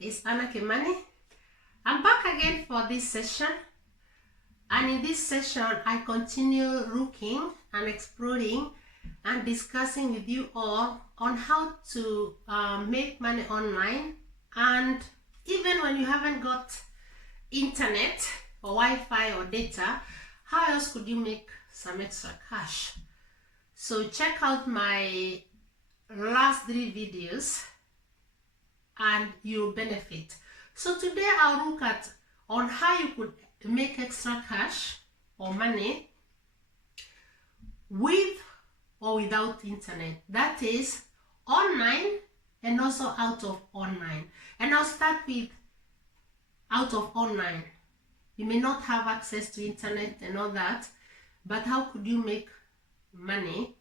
It's Anna Kimani. I'm back again for this session, and in this session I continue looking and exploring and discussing with you all on how to make money online. And even when you haven't got internet or Wi-Fi or data, how else could you make some extra cash? So check out my last 3 videos and you'll benefit. So today I'll look at on how you could make extra cash or money with or without internet. That is online and also out of online. And I'll start with out of online. You may not have access to internet and all that, but how could you make money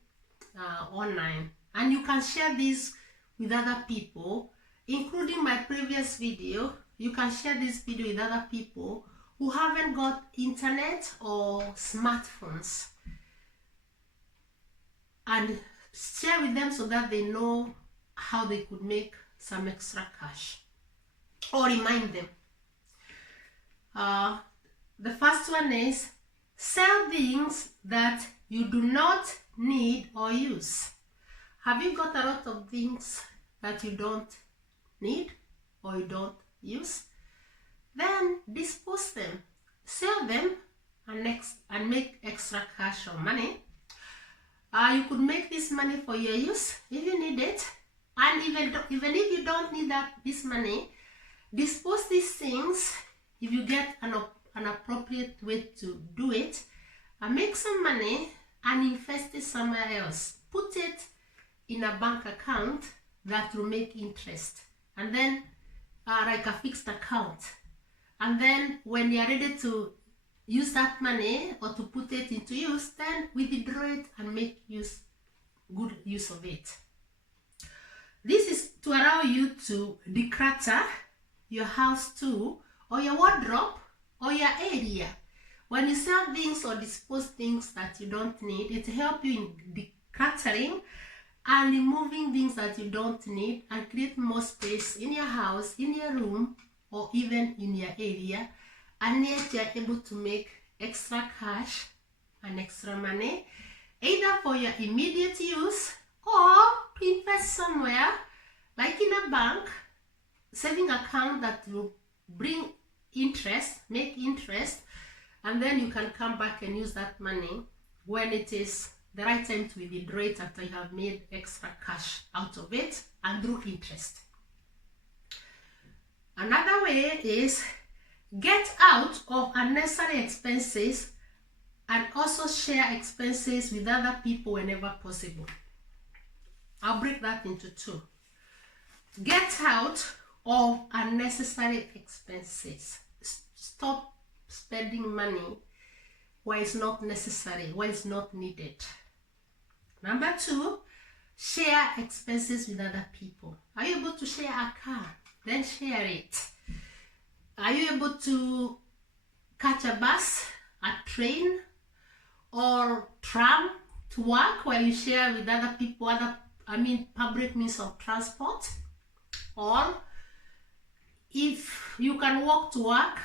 online? And you can share this with other people, including my previous video. You can share this video with other people who haven't got internet or smartphones, and share with them so that they know how they could make some extra cash, or remind them. The first one is sell things that you do not need or use. Have you got a lot of things that you don't need or you don't use? Then dispose them, sell them, and make extra cash or money. You could make this money for your use if you need it, and even if you don't need this money, dispose these things if you get an appropriate way to do it, and make some money and invest it somewhere else. Put it in a bank account that will make interest, and then like a fixed account. And then when you're ready to use that money or to put it into use, then withdraw it and make good use of it. This is to allow you to declutter your house too, or your wardrobe, or your area. When you sell things or dispose things that you don't need, it helps you in decluttering and removing things that you don't need, and create more space in your house, in your room, or even in your area, and yet you're able to make extra cash and extra money, either for your immediate use or to invest somewhere, like in a bank saving account that will bring interest, make interest, and then you can come back and use that money when it is the right time to withdraw it after you have made extra cash out of it and through interest. Another way is get out of unnecessary expenses and also share expenses with other people whenever possible. I'll break that into 2. Get out of unnecessary expenses. Stop spending money where it's not necessary, where it's not needed. Number 2, share expenses with other people. Are you able to share a car? Then share it. Are you able to catch a bus, a train, or tram to work where you share with other people, public means of transport? Or if you can walk to work,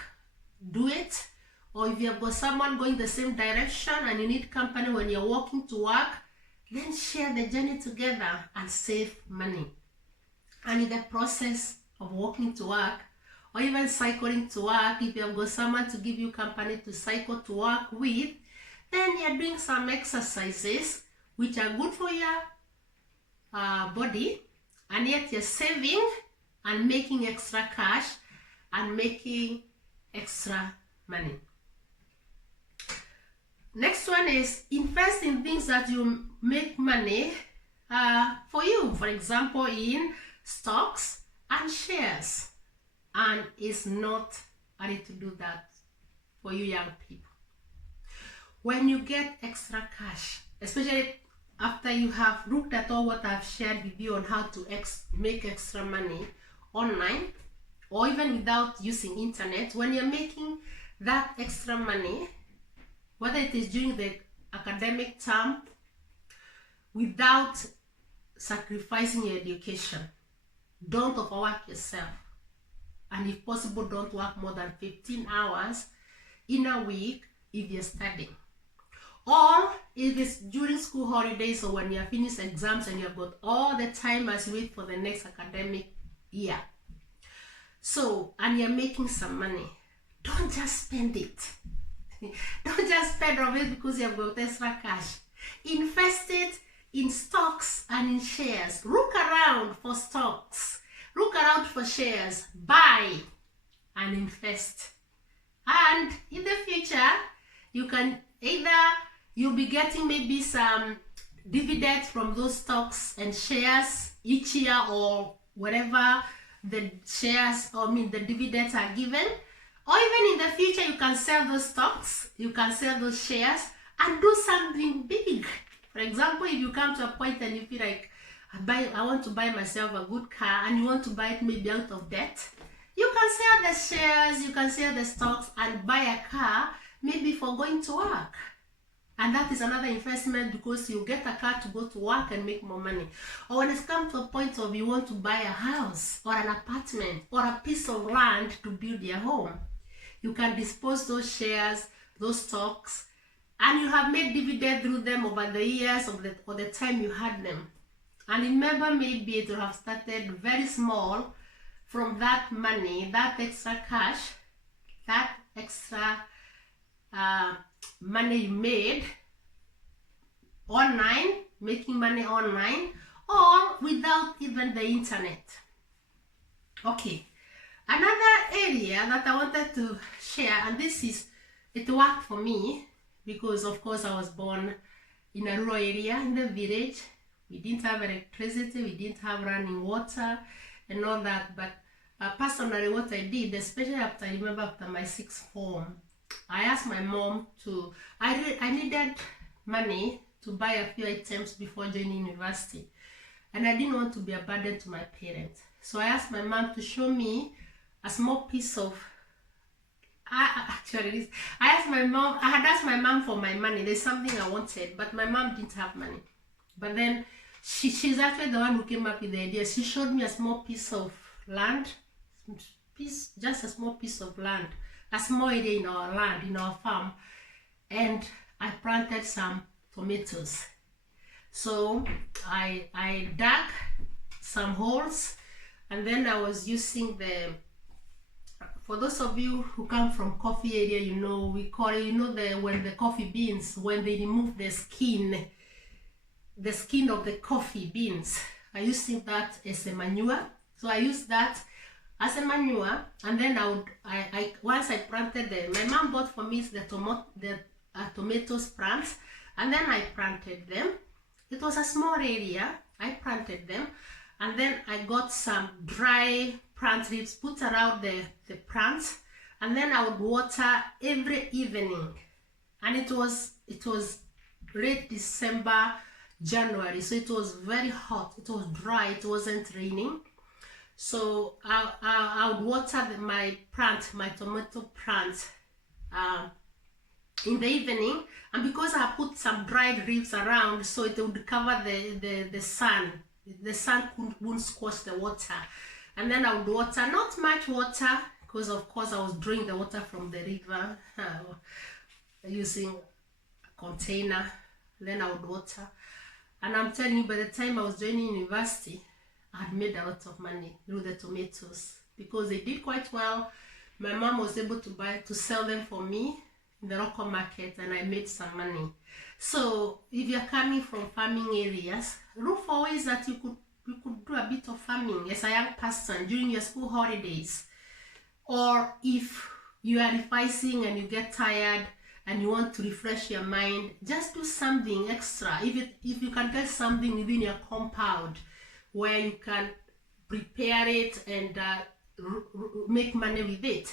do it. Or if you've got someone going the same direction and you need company when you're walking to work, then share the journey together and save money. And in the process of walking to work, or even cycling to work, if you have got someone to give you company to cycle to work with, then you're doing some exercises which are good for your body, and yet you're saving and making extra cash and making extra money. Next one is invest in things that you make money for you. For example, in stocks and shares. And it's not early to do that for you young people. When you get extra cash, especially after you have looked at all what I've shared with you on how to make extra money online, or even without using internet, when you're making that extra money, whether it is during the academic term, without sacrificing your education, don't overwork yourself. and if possible, don't work more than 15 hours in a week if you're studying. Or if it's during school holidays or when you have finished exams and you've got all the time as you wait for the next academic year. So, and you're making some money, don't just spend it. Don't just spend on it because you've got extra cash. Invest it in stocks and in shares. Look around for stocks. Look around for shares. Buy and invest. And in the future, you can either, you'll be getting maybe some dividends from those stocks and shares each year, or whatever the shares, the dividends are given. Or even in the future, you can sell those stocks, you can sell those shares and do something big. For example, if you come to a point and you feel like, I want to buy myself a good car, and you want to buy it maybe out of debt, you can sell the shares, you can sell the stocks and buy a car, maybe for going to work. And that is another investment, because you get a car to go to work and make more money. Or when it's come to a point of you want to buy a house or an apartment or a piece of land to build your home, you can dispose those shares, those stocks, and you have made dividend through them over the years or the time you had them. And remember, maybe it will have started very small from that money, that extra cash, that extra money you made online, making money online, or without even the internet. Okay, another area that I wanted to share, and it worked for me because of course I was born in a rural area in the village. We didn't have electricity, we didn't have running water and all that, but personally what I did, especially after my sixth form, I asked my mom to, I needed money to buy a few items before joining university, and I didn't want to be a burden to my parents. So I asked my mom to show me a small piece of, I had asked my mom for my money. There's something I wanted, but my mom didn't have money. But then she's actually the one who came up with the idea. She showed me a small piece of land, just a small piece of land, a small area in our land, in our farm, and I planted some tomatoes. So I dug some holes, and then I was using for those of you who come from coffee area, we call it, when the coffee beans, when they remove the skin of the coffee beans, I used that as a manure. So I used that as a manure, and then once I planted my mom bought for me the tomatoes plants, and then I planted them. It was a small area. I planted them, and then I got some dry plant leaves put around the plants, and then I would water every evening. And it was late December, January, so it was very hot, it was dry, it wasn't raining. So I would water my tomato plant in the evening, and because I put some dried leaves around, so it would cover the sun. The sun wouldn't squash the water. And then I would water, not much water, because of course I was drawing the water from the river using a container. Then I would water. And I'm telling you, by the time I was joining university, I had made a lot of money through the tomatoes, because they did quite well. My mom was able to sell them for me in the local market, and I made some money. So if you're coming from farming areas, look for ways that you could do a bit of farming as a young person during your school holidays. Or if you are revising and you get tired and you want to refresh your mind, just do something extra. If you can get something within your compound where you can prepare it and make money with it.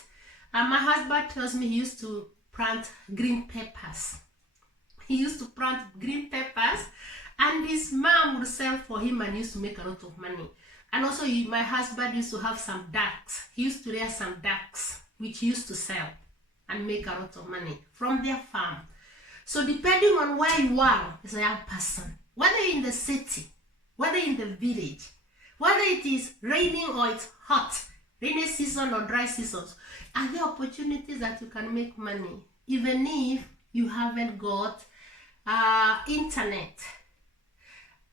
My husband tells me he used to plant green peppers. He used to plant green peppers, and his mom would sell for him and used to make a lot of money. And also my husband used to have some ducks. He used to rear some ducks, which he used to sell and make a lot of money from their farm. So depending on where you are as a young person, whether you're in the city, whether in the village, whether it is raining or it's hot, rainy season or dry seasons, are there opportunities that you can make money even if you haven't got internet?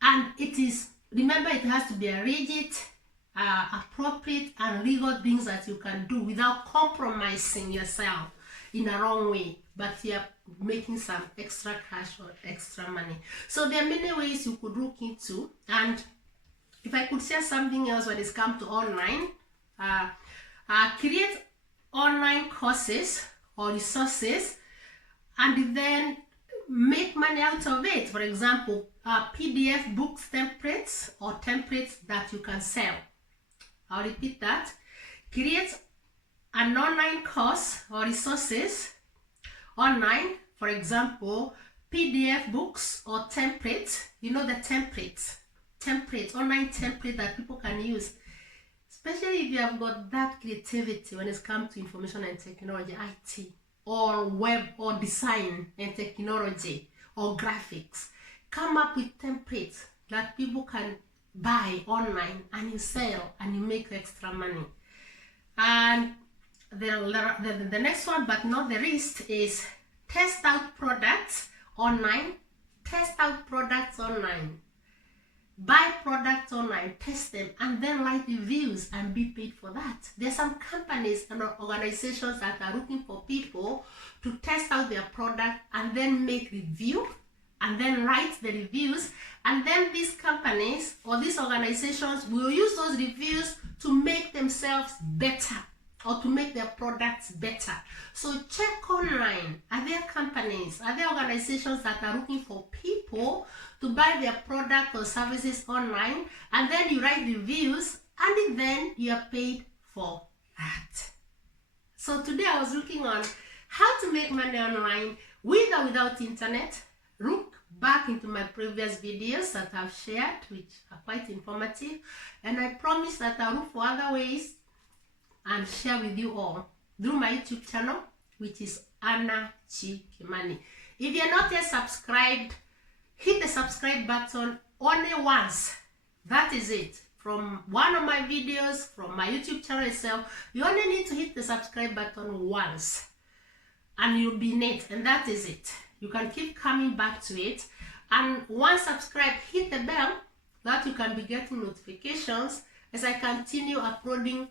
And it is, remember, it has to be a rigid, appropriate and legal things that you can do without compromising yourself in a wrong way, but you're making some extra cash or extra money. So there are many ways you could look into. And if I could share something else when it's come to online, create online courses or resources and then make money out of it. For example, PDF books templates or templates that you can sell. I'll repeat that. Create an online course or resources online, for example, PDF books or templates. You know the templates, online template that people can use, especially if you have got that creativity when it's come to information and technology, IT, or web or design and technology or graphics. Come up with templates that people can buy online and you sell and you make extra money. And the next one, but not the least, is test out products online. Test out products online. Buy products online, test them, and then write reviews and be paid for that. There are some companies and organizations that are looking for people to test out their product and then make review and then write the reviews, and then these companies or these organizations will use those reviews to make themselves better or to make their products better. So check online. Are there companies, are there organizations that are looking for people to buy their product or services online, and then you write reviews and then you are paid for that. So today I was looking on how to make money online with or without internet. Look back into my previous videos that I've shared, which are quite informative, and I promise that I'll look for other ways and share with you all through my YouTube channel, which is Anna Chi Kimani. If you're not yet subscribed, hit the subscribe button only once. That is it. From one of my videos, from my YouTube channel itself, you only need to hit the subscribe button once and you'll be in it, and that is it. You can keep coming back to it, and once subscribed, hit the bell that you can be getting notifications as I continue uploading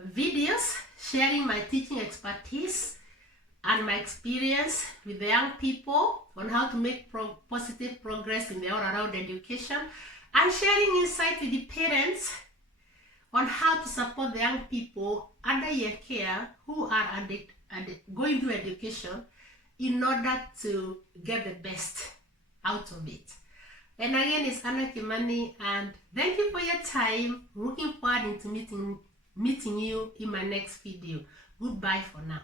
videos, sharing my teaching expertise and my experience with the young people on how to make positive progress in their all-around education, and sharing insight with the parents on how to support the young people under your care who are going through education in order to get the best out of it. And again, it's Anna Kimani, and thank you for your time. Looking forward to meeting you in my next video. Goodbye for now.